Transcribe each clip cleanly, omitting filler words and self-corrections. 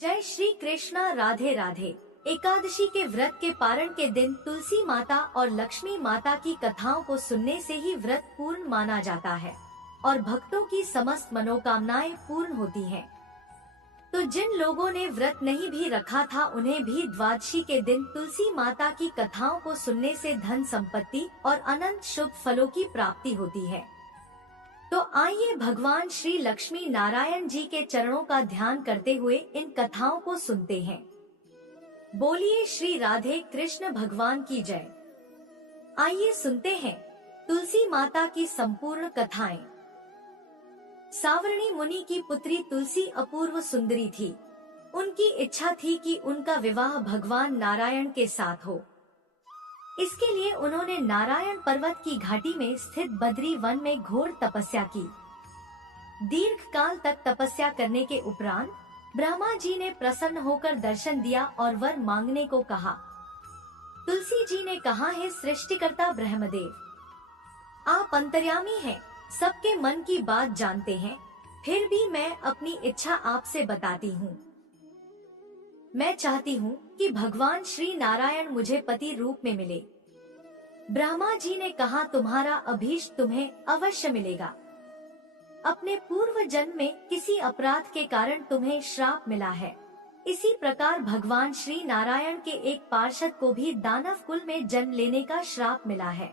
जय श्री कृष्णा। राधे राधे। एकादशी के व्रत के पारण के दिन तुलसी माता और लक्ष्मी माता की कथाओं को सुनने से ही व्रत पूर्ण माना जाता है और भक्तों की समस्त मनोकामनाएं पूर्ण होती हैं। तो जिन लोगों ने व्रत नहीं भी रखा था उन्हें भी द्वादशी के दिन तुलसी माता की कथाओं को सुनने से धन संपत्ति और अनंत शुभ फलों की प्राप्ति होती है। तो आइए भगवान श्री लक्ष्मी नारायण जी के चरणों का ध्यान करते हुए इन कथाओं को सुनते हैं। बोलिए श्री राधे कृष्ण भगवान की जय। आइए सुनते हैं तुलसी माता की संपूर्ण कथाएं। सावरणी मुनि की पुत्री तुलसी अपूर्व सुंदरी थी। उनकी इच्छा थी कि उनका विवाह भगवान नारायण के साथ हो। इसके लिए उन्होंने नारायण पर्वत की घाटी में स्थित बद्री वन में घोर तपस्या की। दीर्घ काल तक तपस्या करने के उपरांत ब्रह्मा जी ने प्रसन्न होकर दर्शन दिया और वर मांगने को कहा। तुलसी जी ने कहा, हे सृष्टिकर्ता ब्रह्मदेव, आप अंतर्यामी हैं, सबके मन की बात जानते हैं, फिर भी मैं अपनी इच्छा आपसे बताती हूँ। मैं चाहती हूँ कि भगवान श्री नारायण मुझे पति रूप में मिले। ब्रह्मा जी ने कहा, तुम्हारा अभीष्ट तुम्हें अवश्य मिलेगा। अपने पूर्व जन्म में किसी अपराध के कारण तुम्हें श्राप मिला है। इसी प्रकार भगवान श्री नारायण के एक पार्षद को भी दानव कुल में जन्म लेने का श्राप मिला है।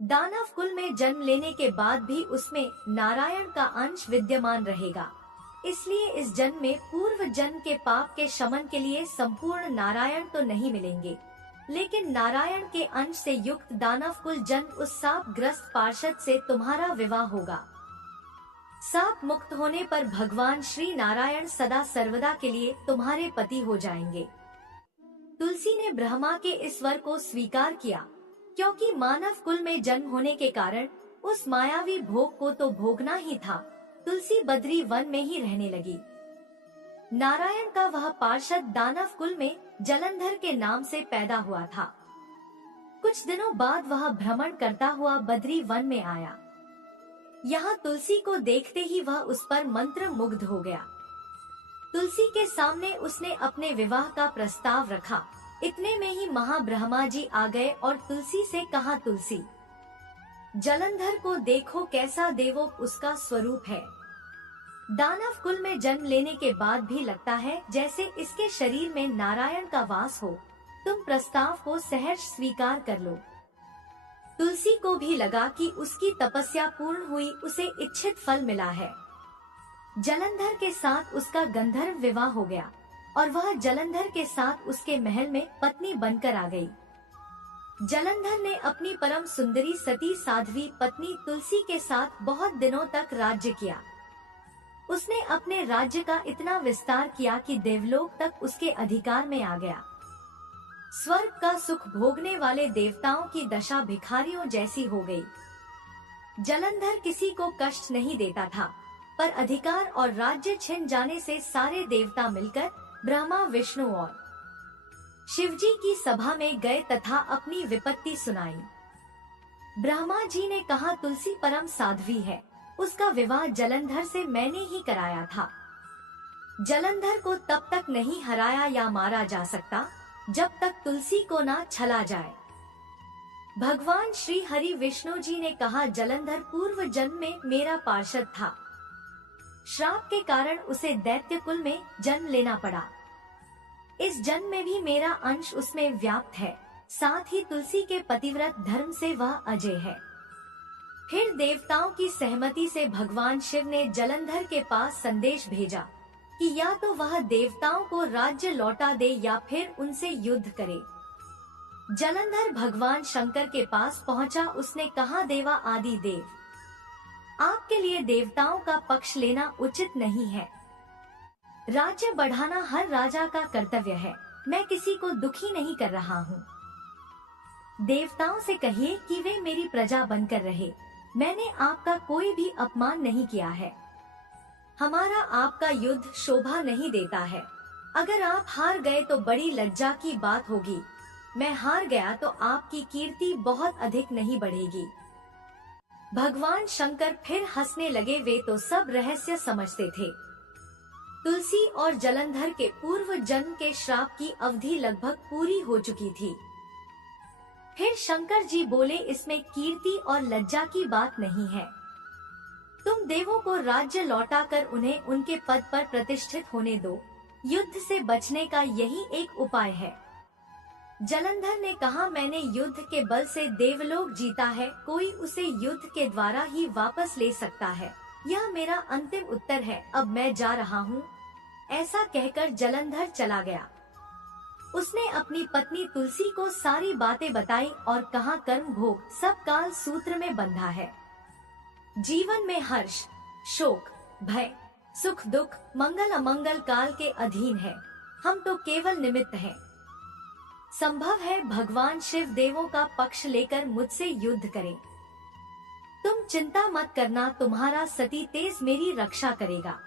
दानव कुल में जन्म लेने के बाद भी उसमें नारायण का अंश विद्यमान रहेगा। इसलिए इस जन्म में पूर्व जन्म के पाप के शमन के लिए संपूर्ण नारायण तो नहीं मिलेंगे, लेकिन नारायण के अंश से युक्त दानव कुल जन्म उस साप ग्रस्त पार्षद से तुम्हारा विवाह होगा। साप मुक्त होने पर भगवान श्री नारायण सदा सर्वदा के लिए तुम्हारे पति हो जाएंगे। तुलसी ने ब्रह्मा के इस वर को स्वीकार किया, क्योंकि मानव कुल में जन्म होने के कारण उस मायावी भोग को तो भोगना ही था। तुलसी बद्री वन में ही रहने लगी। नारायण का वह पार्षद दानव कुल में जलंधर के नाम से पैदा हुआ था। कुछ दिनों बाद वह भ्रमण करता हुआ बद्री वन में आया। यहाँ तुलसी को देखते ही वह उस पर मंत्र मुग्ध हो गया। तुलसी के सामने उसने अपने विवाह का प्रस्ताव रखा। इतने में ही महाब्रह्मा जी आ गए और तुलसी से कहा, तुलसी, जलंधर को देखो, कैसा देवों उसका स्वरूप है। दानव कुल में जन्म लेने के बाद भी लगता है जैसे इसके शरीर में नारायण का वास हो। तुम प्रस्ताव को सहर्ष स्वीकार कर लो। तुलसी को भी लगा कि उसकी तपस्या पूर्ण हुई, उसे इच्छित फल मिला है। जलंधर के साथ उसका गंधर्व विवाह हो गया और वह जलंधर के साथ उसके महल में पत्नी बनकर आ गई। जलंधर ने अपनी परम सुंदरी सती साध्वी पत्नी तुलसी के साथ बहुत दिनों तक राज्य किया। उसने अपने राज्य का इतना विस्तार किया कि देवलोक तक उसके अधिकार में आ गया। स्वर्ग का सुख भोगने वाले देवताओं की दशा भिखारियों जैसी हो गई। जलंधर किसी को कष्ट नहीं देता था, पर अधिकार और राज्य छिन जाने से सारे देवता मिलकर ब्रह्मा, विष्णु और शिवजी की सभा में गए तथा अपनी विपत्ति सुनाई। ब्रह्मा जी ने कहा, तुलसी परम साध्वी है, उसका विवाह जलंधर से मैंने ही कराया था। जलंधर को तब तक नहीं हराया या मारा जा सकता जब तक तुलसी को ना छला जाए। भगवान श्री हरि विष्णु जी ने कहा, जलंधर पूर्व जन्म में मेरा पार्षद था। श्राप के कारण उसे दैत्य कुल में जन्म लेना पड़ा। इस जन्म में भी मेरा अंश उसमें व्याप्त है। साथ ही तुलसी के पतिव्रत धर्म से वह अजय है। फिर देवताओं की सहमति से भगवान शिव ने जलंधर के पास संदेश भेजा कि या तो वह देवताओं को राज्य लौटा दे या फिर उनसे युद्ध करे। जलंधर भगवान शंकर के पास पहुंचा। उसने कहा, देवा आदि देव, आपके लिए देवताओं का पक्ष लेना उचित नहीं है। राज्य बढ़ाना हर राजा का कर्तव्य है। मैं किसी को दुखी नहीं कर रहा हूँ। देवताओं से कहिए कि वे मेरी प्रजा बनकर रहे। मैंने आपका कोई भी अपमान नहीं किया है। हमारा आपका युद्ध शोभा नहीं देता है। अगर आप हार गए तो बड़ी लज्जा की बात होगी। मैं हार गया तो आपकी कीर्ति बहुत अधिक नहीं बढ़ेगी। भगवान शंकर फिर हंसने लगे। वे तो सब रहस्य समझते थे। तुलसी और जलंधर के पूर्व जन्म के श्राप की अवधि लगभग पूरी हो चुकी थी। फिर शंकर जी बोले, इसमें कीर्ति और लज्जा की बात नहीं है। तुम देवों को राज्य लौटाकर उन्हें उनके पद पर प्रतिष्ठित होने दो। युद्ध से बचने का यही एक उपाय है। जलंधर ने कहा, मैंने युद्ध के बल से देवलोक जीता है, कोई उसे युद्ध के द्वारा ही वापस ले सकता है। यह मेरा अंतिम उत्तर है, अब मैं जा रहा हूँ। ऐसा कहकर जलंधर चला गया। उसने अपनी पत्नी तुलसी को सारी बातें बताई और कहा, कर्म भोग सब काल सूत्र में बंधा है। जीवन में हर्ष, शोक, भय, सुख दुख, मंगल अमंगल काल के अधीन है। हम तो केवल निमित्त हैं। संभव है भगवान शिव देवों का पक्ष लेकर मुझसे युद्ध करें। तुम चिंता मत करना, तुम्हारा सती तेज मेरी रक्षा करेगा।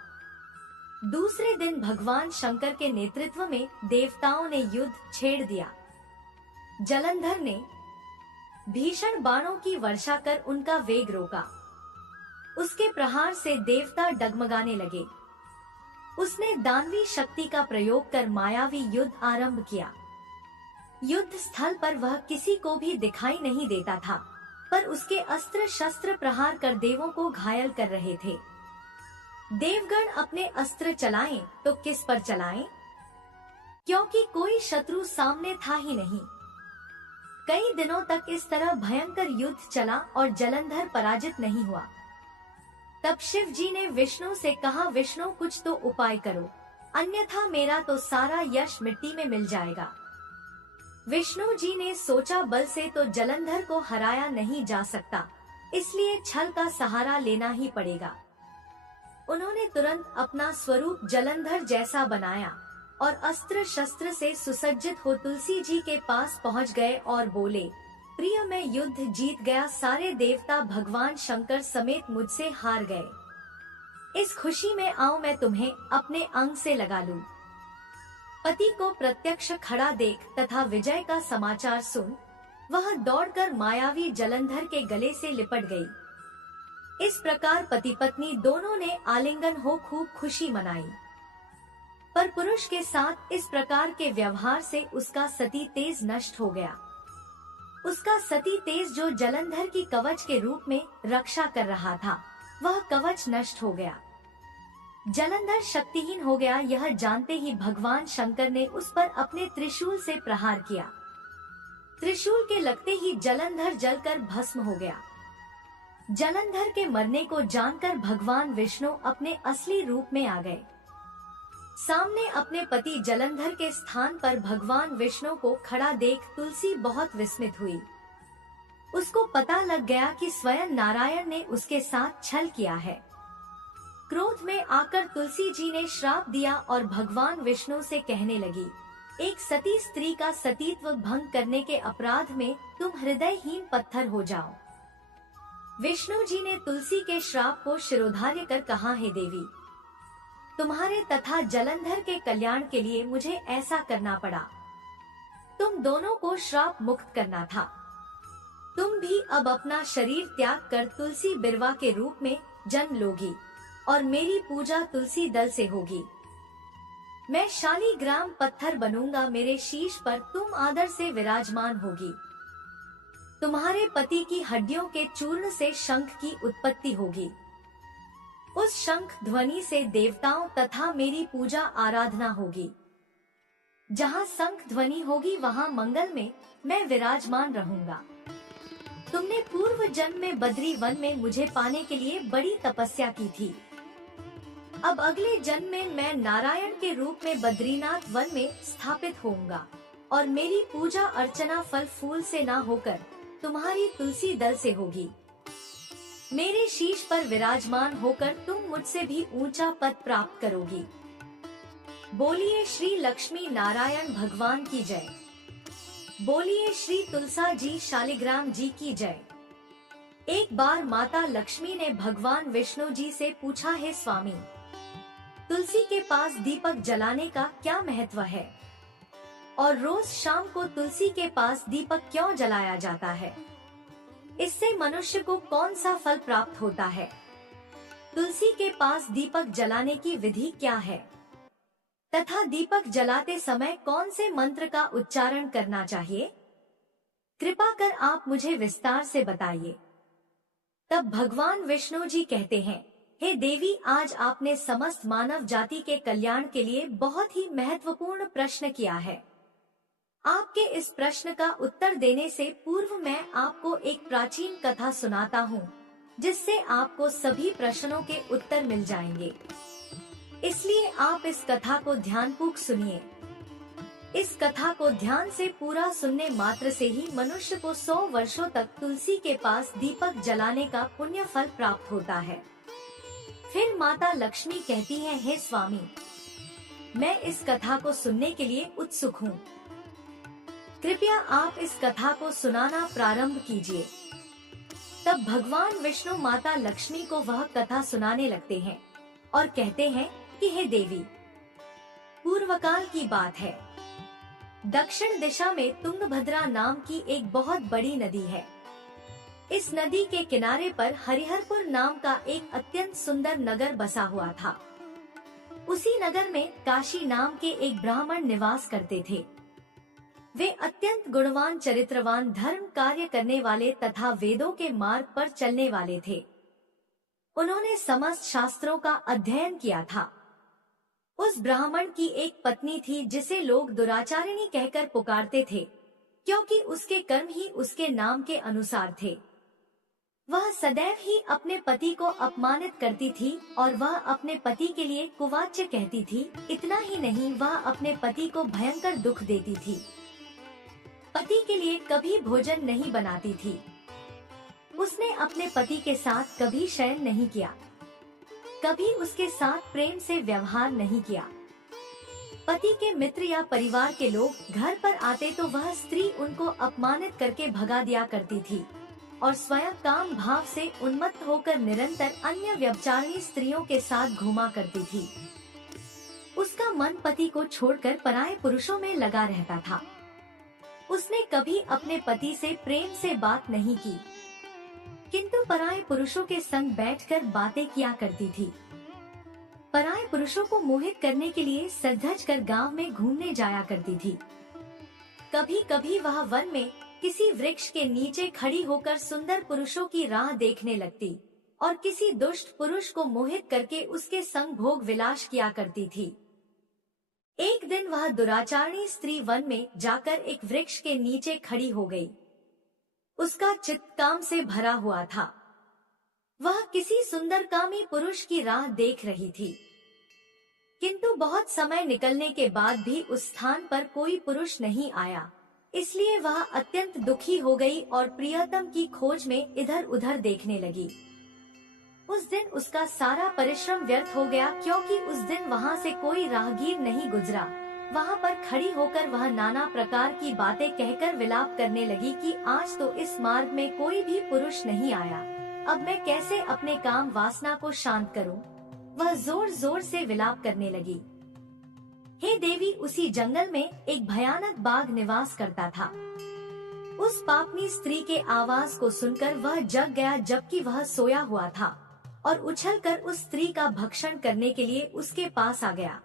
दूसरे दिन भगवान शंकर के नेतृत्व में देवताओं ने युद्ध छेड़ दिया। जलंधर ने भीषण बाणों की वर्षा कर उनका वेग रोका। उसके प्रहार से देवता डगमगाने लगे। उसने दानवी शक्ति का प्रयोग कर मायावी युद्ध आरंभ किया। युद्ध स्थल पर वह किसी को भी दिखाई नहीं देता था, पर उसके अस्त्र शस्त्र प्रहार कर देवों को घायल कर रहे थे। देवगण अपने अस्त्र चलाएं तो किस पर चलाएं? क्योंकि कोई शत्रु सामने था ही नहीं। कई दिनों तक इस तरह भयंकर युद्ध चला और जलंधर पराजित नहीं हुआ। तब शिव जी ने विष्णु से कहा, विष्णु कुछ तो उपाय करो, अन्यथा मेरा तो सारा यश मिट्टी में मिल जाएगा। विष्णु जी ने सोचा, बल से तो जलंधर को हराया नहीं जा सकता, इसलिए छल का सहारा लेना ही पड़ेगा। उन्होंने तुरंत अपना स्वरूप जलंधर जैसा बनाया और अस्त्र शस्त्र से सुसज्जित हो तुलसी जी के पास पहुंच गए और बोले, प्रिय मैं युद्ध जीत गया, सारे देवता भगवान शंकर समेत मुझसे हार गए। इस खुशी में आओ मैं तुम्हें अपने अंग से लगा लूं। पति को प्रत्यक्ष खड़ा देख तथा विजय का समाचार सुन वह दौड़कर मायावी जलंधर के गले से लिपट गई। इस प्रकार पति पत्नी दोनों ने आलिंगन हो खूब खुशी मनाई। पर पुरुष के साथ इस प्रकार के व्यवहार से उसका सती तेज नष्ट हो गया। उसका सती तेज जो जलंधर की कवच के रूप में रक्षा कर रहा था, वह कवच नष्ट हो गया। जलंधर शक्तिहीन हो गया। यह जानते ही भगवान शंकर ने उस पर अपने त्रिशूल से प्रहार किया। त्रिशूल के लगते ही जलंधर जलकर भस्म हो गया। जलंधर के मरने को जानकर भगवान विष्णु अपने असली रूप में आ गए। सामने अपने पति जलंधर के स्थान पर भगवान विष्णु को खड़ा देख तुलसी बहुत विस्मित हुई। उसको पता लग गया कि स्वयं नारायण ने उसके साथ छल किया है। क्रोध में आकर तुलसी जी ने श्राप दिया और भगवान विष्णु से कहने लगी, एक सती स्त्री का सतीत्व भंग करने के अपराध में तुम हृदयहीन पत्थर हो जाओ। विष्णु जी ने तुलसी के श्राप को शिरोधार्य कर कहा, हे देवी, तुम्हारे तथा जलंधर के कल्याण के लिए मुझे ऐसा करना पड़ा। तुम दोनों को श्राप मुक्त करना था। तुम भी अब अपना शरीर त्याग कर तुलसी बिरवा के रूप में जन्म लोगी और मेरी पूजा तुलसी दल से होगी। मैं शालीग्राम पत्थर बनूंगा, मेरे शीश पर तुम आदर से विराजमान होगी। तुम्हारे पति की हड्डियों के चूर्ण से शंख की उत्पत्ति होगी। उस शंख ध्वनि से देवताओं तथा मेरी पूजा आराधना होगी। जहाँ शंख ध्वनि होगी वहाँ मंगल में मैं विराजमान रहूंगा। तुमने पूर्व जन्म में बद्री वन में मुझे पाने के लिए बड़ी तपस्या की थी। अब अगले जन्म में मैं नारायण के रूप में बद्रीनाथ वन में स्थापित होऊंगा और मेरी पूजा अर्चना फल फूल से ना होकर तुम्हारी तुलसी दल से होगी। मेरे शीश पर विराजमान होकर तुम मुझसे भी ऊंचा पद प्राप्त करोगी। बोलिए श्री लक्ष्मी नारायण भगवान की जय। बोलिए श्री तुलसा जी शालिग्राम जी की जय। एक बार माता लक्ष्मी ने भगवान विष्णु जी से पूछा, है स्वामी, तुलसी के पास दीपक जलाने का क्या महत्व है और रोज शाम को तुलसी के पास दीपक क्यों जलाया जाता है? इससे मनुष्य को कौन सा फल प्राप्त होता है? तुलसी के पास दीपक जलाने की विधि क्या है? तथा दीपक जलाते समय कौन से मंत्र का उच्चारण करना चाहिए? कृपा कर आप मुझे विस्तार से बताइए। तब भगवान विष्णु जी कहते हैं, हे देवी, आज आपने समस्त मानव जाति के कल्याण के लिए बहुत ही महत्वपूर्ण प्रश्न किया है। आपके इस प्रश्न का उत्तर देने से पूर्व मैं आपको एक प्राचीन कथा सुनाता हूँ, जिससे आपको सभी प्रश्नों के उत्तर मिल जाएंगे। इसलिए आप इस कथा को ध्यानपूर्वक सुनिए। इस कथा को ध्यान से पूरा सुनने मात्र से ही मनुष्य को 100 वर्षों तक तुलसी के पास दीपक जलाने का पुण्य फल प्राप्त होता है। फिर माता लक्ष्मी कहती है, हे स्वामी, मैं इस कथा को सुनने के लिए उत्सुक हूँ। कृपया आप इस कथा को सुनाना प्रारंभ कीजिए। तब भगवान विष्णु माता लक्ष्मी को वह कथा सुनाने लगते हैं और कहते हैं कि हे देवी, पूर्वकाल की बात है। दक्षिण दिशा में तुंगभद्रा नाम की एक बहुत बड़ी नदी है। इस नदी के किनारे पर हरिहरपुर नाम का एक अत्यंत सुंदर नगर बसा हुआ था। उसी नगर में काशी नाम के एक ब्राह्मण निवास करते थे। वे अत्यंत गुणवान, चरित्रवान, धर्म कार्य करने वाले तथा वेदों के मार्ग पर चलने वाले थे। उन्होंने समस्त शास्त्रों का अध्ययन किया था। उस ब्राह्मण की एक पत्नी थी जिसे लोग दुराचारिणी कहकर पुकारते थे, क्योंकि उसके कर्म ही उसके नाम के अनुसार थे। वह सदैव ही अपने पति को अपमानित करती थी और वह अपने पति के लिए कुवाच्य कहती थी। इतना ही नहीं, वह अपने पति को भयंकर दुख देती थी। पति के लिए कभी भोजन नहीं बनाती थी। उसने अपने पति के साथ कभी शयन नहीं किया, कभी उसके साथ प्रेम से व्यवहार नहीं किया। पति के मित्र या परिवार के लोग घर पर आते तो वह स्त्री उनको अपमानित करके भगा दिया करती थी और स्वयं काम भाव से उन्मत्त होकर निरंतर अन्य व्यभिचारिणी स्त्रियों के साथ घूमा करती थी। उसका मन पति को छोड़कर पराये पुरुषों में लगा रहता था। उसने कभी अपने पति से प्रेम से बात नहीं की, किंतु पराये पुरुषों के संग बैठकर बातें किया करती थी। पराये पुरुषों को मोहित करने के लिए सज-धज कर गांव में घूमने जाया करती थी। कभी कभी वह वन में किसी वृक्ष के नीचे खड़ी होकर सुंदर पुरुषों की राह देखने लगती और किसी दुष्ट पुरुष को मोहित करके उसके संग भोग विलास किया करती थी। एक दिन वह दुराचारिणी स्त्री वन में जाकर एक वृक्ष के नीचे खड़ी हो गई। उसका चित्त काम से भरा हुआ था। वह किसी सुंदरकामी पुरुष की राह देख रही थी, किंतु बहुत समय निकलने के बाद भी उस स्थान पर कोई पुरुष नहीं आया। इसलिए वह अत्यंत दुखी हो गई और प्रियतम की खोज में इधर उधर देखने लगी। उस दिन उसका सारा परिश्रम व्यर्थ हो गया, क्योंकि उस दिन वहाँ से कोई राहगीर नहीं गुजरा। वहाँ पर खड़ी होकर वह नाना प्रकार की बातें कहकर विलाप करने लगी कि आज तो इस मार्ग में कोई भी पुरुष नहीं आया। अब मैं कैसे अपने काम वासना को शांत करूं? वह जोर जोर से विलाप करने लगी। हे देवी, उसी जंगल में एक भयानक बाघ निवास करता था। उस पापनी स्त्री के आवाज को सुनकर वह जग गया, जबकि वह सोया हुआ था, और उछलकर उस स्त्री का भक्षण करने के लिए उसके पास आ गया।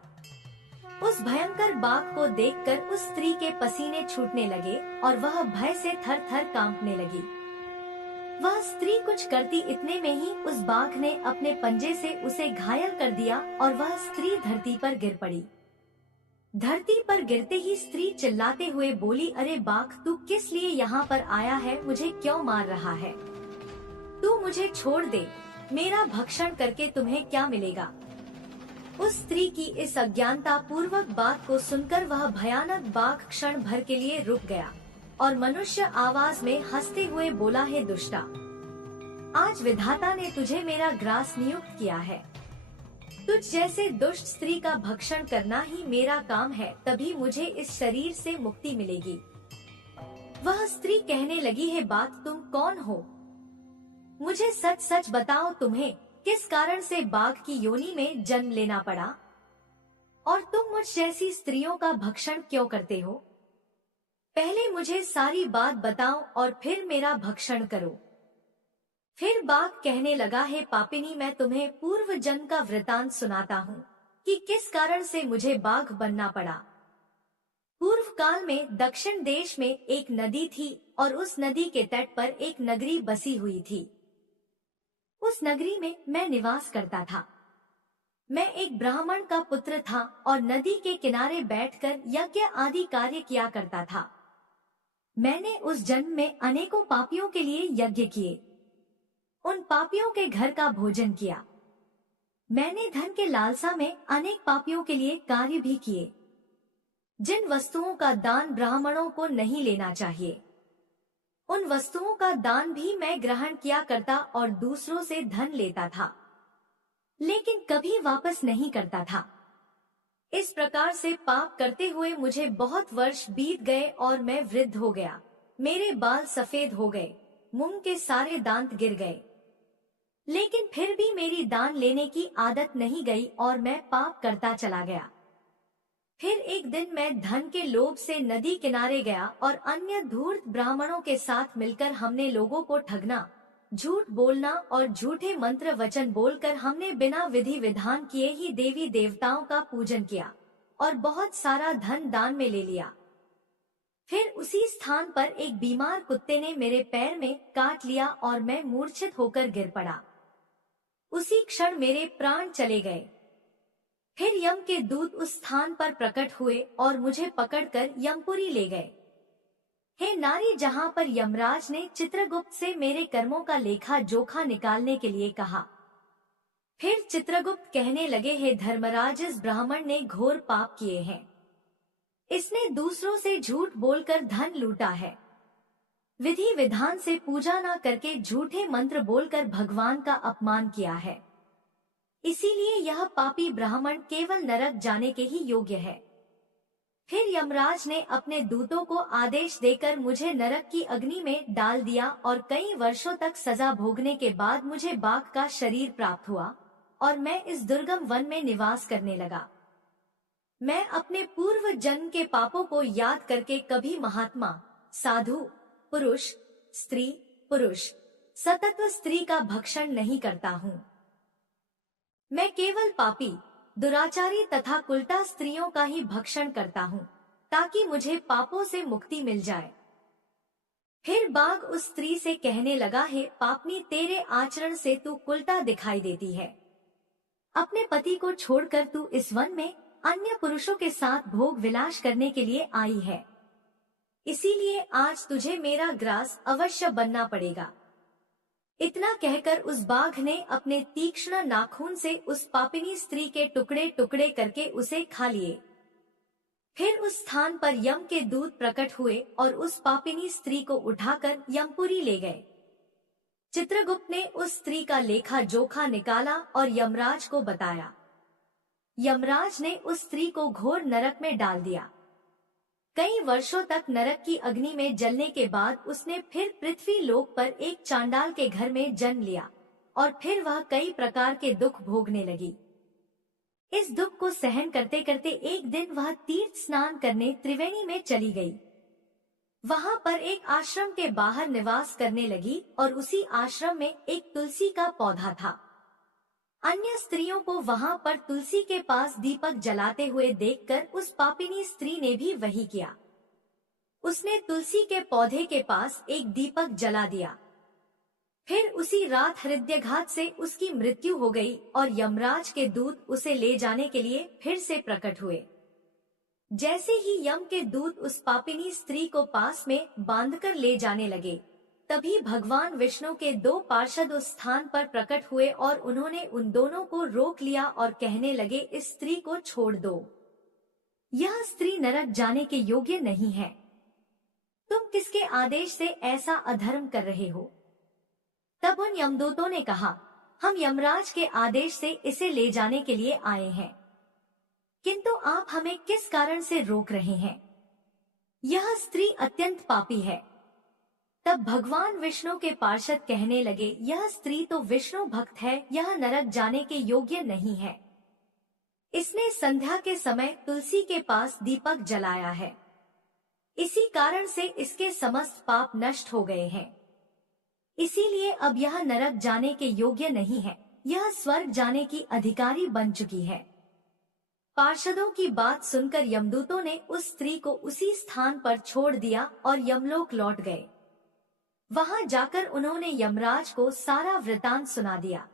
उस भयंकर बाघ को देखकर उस स्त्री के पसीने छूटने लगे और वह भय से थर थर कांपने लगी। वह स्त्री कुछ करती इतने में ही उस बाघ ने अपने पंजे से उसे घायल कर दिया और वह स्त्री धरती पर गिर पड़ी। धरती पर गिरते ही स्त्री चिल्लाते हुए बोली, अरे बाघ, तू किस लिए यहाँ पर आया है? मुझे क्यों मार रहा है? तू मुझे छोड़ दे। मेरा भक्षण करके तुम्हें क्या मिलेगा? उस स्त्री की इस अज्ञानता पूर्वक बात को सुनकर वह भयानक बाघ क्षण भर के लिए रुक गया और मनुष्य आवाज में हंसते हुए बोला, हे दुष्टा, आज विधाता ने तुझे मेरा ग्रास नियुक्त किया है। तुझ जैसे दुष्ट स्त्री का भक्षण करना ही मेरा काम है, तभी मुझे इस शरीर से मुक्ति मिलेगी। वह स्त्री कहने लगी, हे बाघ, तुम कौन हो? मुझे सच सच बताओ, तुम्हें किस कारण से बाघ की योनि में जन्म लेना पड़ा और तुम मुझ जैसी स्त्रियों का भक्षण क्यों करते हो? पहले मुझे सारी बात बताओ और फिर मेरा भक्षण करो। फिर बाघ कहने लगा, हे पापिनी, मैं तुम्हें पूर्व जन्म का वृतांत सुनाता हूँ। कि किस कारण से मुझे बाघ बनना पड़ा। पूर्व काल में दक्षिण देश में एक नदी थी और उस नदी के तट पर एक नगरी बसी हुई थी। उस नगरी में मैं निवास करता था। मैं एक ब्राह्मण का पुत्र था और नदी के किनारे बैठकर यज्ञ आदि कार्य किया करता था। मैंने उस जन्म में अनेकों पापियों के लिए यज्ञ किए, उन पापियों के घर का भोजन किया। मैंने धन के लालसा में अनेक पापियों के लिए कार्य भी किए। जिन वस्तुओं का दान ब्राह्मणों को नहीं लेना चाहिए, उन वस्तुओं का दान भी मैं ग्रहण किया करता और दूसरों से धन लेता था, लेकिन कभी वापस नहीं करता था। इस प्रकार से पाप करते हुए मुझे बहुत वर्ष बीत गए और मैं वृद्ध हो गया। मेरे बाल सफेद हो गए, मुंह के सारे दांत गिर गए, लेकिन फिर भी मेरी दान लेने की आदत नहीं गई और मैं पाप करता चला गया। फिर एक दिन मैं धन के लोभ से नदी किनारे गया और अन्य धूर्त ब्राह्मणों के साथ मिलकर हमने लोगों को ठगना, झूठ बोलना और झूठे मंत्र वचन बोलकर हमने बिना विधि विधान किए ही देवी देवताओं का पूजन किया और बहुत सारा धन दान में ले लिया। फिर उसी स्थान पर एक बीमार कुत्ते ने मेरे पैर में काट लिया और मैं मूर्छित होकर गिर पड़ा। उसी क्षण मेरे प्राण चले गए। फिर यम के दूत उस स्थान पर प्रकट हुए और मुझे पकड़कर यमपुरी ले गए। हे नारी, जहाँ पर यमराज ने चित्रगुप्त से मेरे कर्मों का लेखा जोखा निकालने के लिए कहा। फिर चित्रगुप्त कहने लगे, हे धर्मराज, इस ब्राह्मण ने घोर पाप किए हैं। इसने दूसरों से झूठ बोलकर धन लूटा है, विधि विधान से पूजा न करके झूठे मंत्र बोलकर भगवान का अपमान किया है। इसीलिए यह पापी ब्राह्मण केवल नरक जाने के ही योग्य है। फिर यमराज ने अपने दूतों को आदेश देकर मुझे नरक की अग्नि में डाल दिया और कई वर्षों तक सजा भोगने के बाद मुझे बाघ का शरीर प्राप्त हुआ और मैं इस दुर्गम वन में निवास करने लगा। मैं अपने पूर्व जन्म के पापों को याद करके कभी महात्मा, साधु, पुरुष, स्त्री, पुरुष, सतत्व स्त्री का भक्षण नहीं करता हूँ। मैं केवल पापी, दुराचारी तथा कुलटा स्त्रियों का ही भक्षण करता हूँ, ताकि मुझे पापों से मुक्ति मिल जाए। फिर बाघ उस स्त्री से कहने लगा, हे पापनी, तेरे आचरण से तू कुलटा दिखाई देती है। अपने पति को छोड़कर तू इस वन में अन्य पुरुषों के साथ भोग विलास करने के लिए आई है। इसीलिए आज तुझे मेरा ग्रास अवश्य बनना पड़ेगा। इतना कहकर उस बाघ ने अपने तीक्ष्ण नाखून से उस पापिनी स्त्री के टुकड़े टुकड़े करके उसे खा लिए। फिर उस स्थान पर यम के दूत प्रकट हुए और उस पापिनी स्त्री को उठाकर यमपुरी ले गए। चित्रगुप्त ने उस स्त्री का लेखा जोखा निकाला और यमराज को बताया। यमराज ने उस स्त्री को घोर नरक में डाल दिया। कई वर्षों तक नरक की अग्नि में जलने के बाद उसने फिर पृथ्वी लोक पर एक चांडाल के घर में जन्म लिया और फिर वह कई प्रकार के दुख भोगने लगी। इस दुख को सहन करते करते एक दिन वह तीर्थ स्नान करने त्रिवेणी में चली गई। वहां पर एक आश्रम के बाहर निवास करने लगी और उसी आश्रम में एक तुलसी का पौधा था। अन्य स्त्रियों को वहां पर तुलसी के पास दीपक जलाते हुए देखकर उस पापिनी स्त्री ने भी वही किया। उसने तुलसी के पौधे के पास एक दीपक जला दिया। फिर उसी रात हृदयाघात से उसकी मृत्यु हो गई और यमराज के दूत उसे ले जाने के लिए फिर से प्रकट हुए। जैसे ही यम के दूत उस पापिनी स्त्री को पास में बांधकर ले जाने लगे, तभी भगवान विष्णु के दो पार्षद उस स्थान पर प्रकट हुए और उन्होंने उन दोनों को रोक लिया और कहने लगे, इस स्त्री को छोड़ दो। यह स्त्री नरक जाने के योग्य नहीं है। तुम किसके आदेश से ऐसा अधर्म कर रहे हो? तब उन यमदूतों ने कहा, हम यमराज के आदेश से इसे ले जाने के लिए आए हैं, किंतु आप हमें किस कारण से रोक रहे हैं? यह स्त्री अत्यंत पापी है। तब भगवान विष्णु के पार्षद कहने लगे, यह स्त्री तो विष्णु भक्त है, यह नरक जाने के योग्य नहीं है। इसने संध्या के समय तुलसी के पास दीपक जलाया है, इसी कारण से इसके समस्त पाप नष्ट हो गए हैं। इसीलिए अब यह नरक जाने के योग्य नहीं है, यह स्वर्ग जाने की अधिकारी बन चुकी है। पार्षदों की बात सुनकर यमदूतों ने उस स्त्री को उसी स्थान पर छोड़ दिया और यमलोक लौट गए। वहां जाकर उन्होंने यमराज को सारा वृतांत सुना दिया।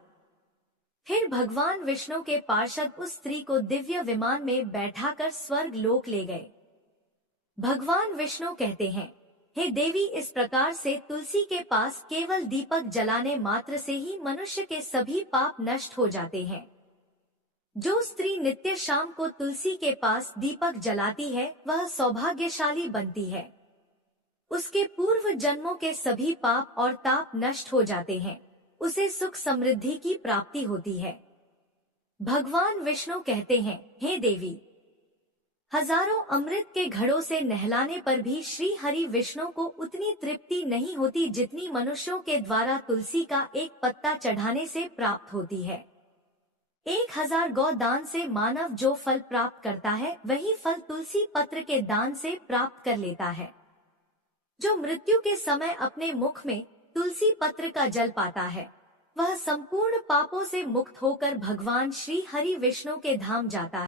फिर भगवान विष्णु के पार्षद उस स्त्री को दिव्य विमान में बैठाकर स्वर्ग लोक ले गए। भगवान विष्णु कहते हैं, हे देवी, इस प्रकार से तुलसी के पास केवल दीपक जलाने मात्र से ही मनुष्य के सभी पाप नष्ट हो जाते हैं। जो स्त्री नित्य शाम को तुलसी के पास दीपक जलाती है वह सौभाग्यशाली बनती है। उसके पूर्व जन्मों के सभी पाप और ताप नष्ट हो जाते हैं, उसे सुख समृद्धि की प्राप्ति होती है। भगवान विष्णु कहते हैं, हे देवी, हजारों अमृत के घड़ों से नहलाने पर भी श्री हरि विष्णु को उतनी तृप्ति नहीं होती जितनी मनुष्यों के द्वारा तुलसी का एक पत्ता चढ़ाने से प्राप्त होती है। 1000 गौ दान से मानव जो फल प्राप्त करता है वही फल तुलसी पत्र के दान से प्राप्त कर लेता है। जो मृत्यु के समय अपने मुख में तुलसी पत्र का जल पाता है वह संपूर्ण पापों से मुक्त होकर भगवान श्री हरि विष्णु के धाम जाता है।